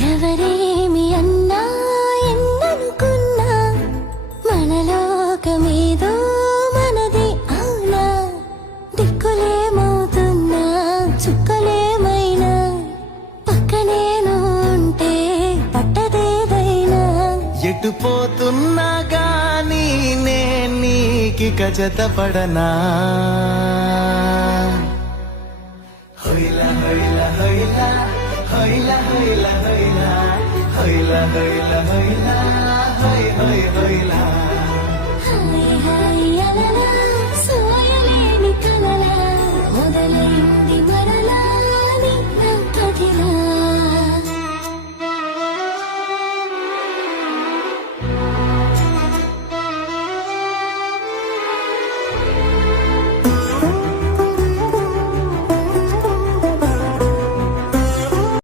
ఎవరేమి అన్నా ఎన్ననుకున్నా మనలోకమేదో మనది అవునా దిక్కులేమవుతున్నా చుక్కలేమైనా పక్కనేను ఉంటే పట్టదేదైనా ఎటు పోతున్నా గాని నే నీకిక జతపడనా హొయ్లా హొయ్లా హొయ్లా హొయ్లా హొయ్లా హొయ్లా హొయ్లా హొయ్లా హొయ్లా హొయ్ హొయ్ హొయ్లా హాయ్ హాయ్ అలలా